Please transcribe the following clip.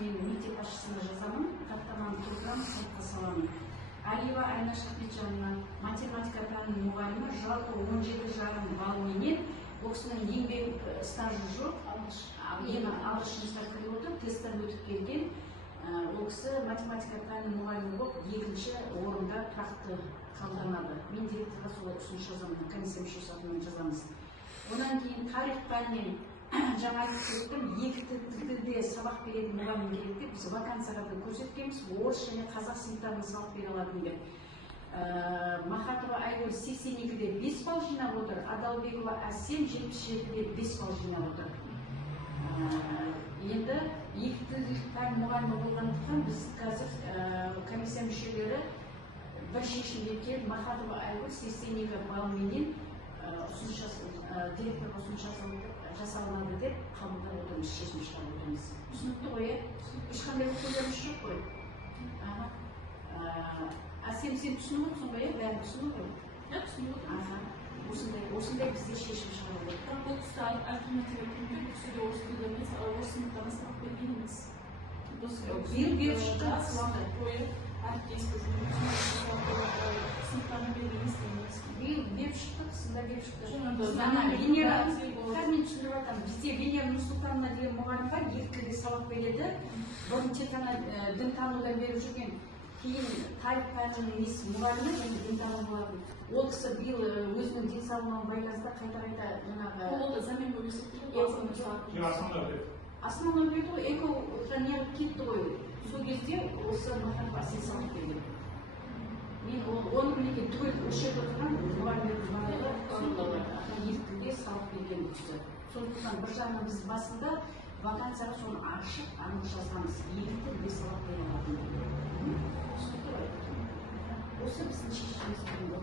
мен мектеп басшысына жазамын, хаттаманы толтырамын, сайтқа саламын. Алиева Айнаш Ахметжановна, математика пәнінің мұғалімі, жалпы 17,5 баллменен, ол кісінің еңбек стажы жоқ, ең алғаш жұмысқа кіріп отыр, тесттен өтіп келген. Ол кісі математика пәнінің мұғалімі болып, екінші орында тұрақты қалданады. Мен директорға солай ұсыныс жазамын, комиссия мүшесі атынан жазамыз. Одан кейін тарих пәнінен жаңа айтып екі тілде сабақ беретін мұғалім керек деп біз вакансияға да көрсеткенбіз, орыс және қазақ сыныптарына сабақ бере алатын деп. Махатова Айгүл 82-де 5 балл жинап отыр, Адалбекова Әсем 77-де 5 балл жинап отыр. Енді екі тілдік пән мұғалімі болғандықтан біз қазір комиссия мүшелері бір шешімге келіп, Махатова Айгүл 82 баллменен директорға ұсыныс жасалынады деп қабылдап отырмыз, шешім шығарып отырмыз. Түсінікті ғой, ешқандай өкілдеріміз жоқ қой. Әсем, сен түсініп отырсың ғой, бәрін түсініп ғой? Ja, түсініп отырмыз. Осындай бізде шешім шығарып отыр. Бірақ бұл тұста альтернатива күнде бұл жерде орыс тілді емес, орыс сыныптарына сабақ берген емес. Биыл беріп шыққан сабақты қойып, әріптес біздің сыныптарына берген емес. Биыл беріп шықтық, сында беріп шықтық. Қазір мен түсіндіріп жатамын, бізде Венера Нұрсұлтановна деген мұғалім бар, екі тілде сабақ береді. Бұрын тек қана дінтануда беріп жүрген, кейін тарих пәнінің мұғалімі және дінтану болатын. Ол кісі биыл өзінің денсаулығына байланысты қайта жаңағы Ол да замен бөлесі Основной біледі ғой, экофанер кетті ғой. Сол кезде осы Махатова Әсем сабақ берген. Мен оны мінеке түгел өшеп отырған мұғалімдердің барлығы екі тілде сабақ берген кісі. Сондықтан бір жағынан біз басында вакансияға соны ашып, анық жазғанбыз. Екі тілде сабақ бере алатын. Осы біздің шешіміміз болды.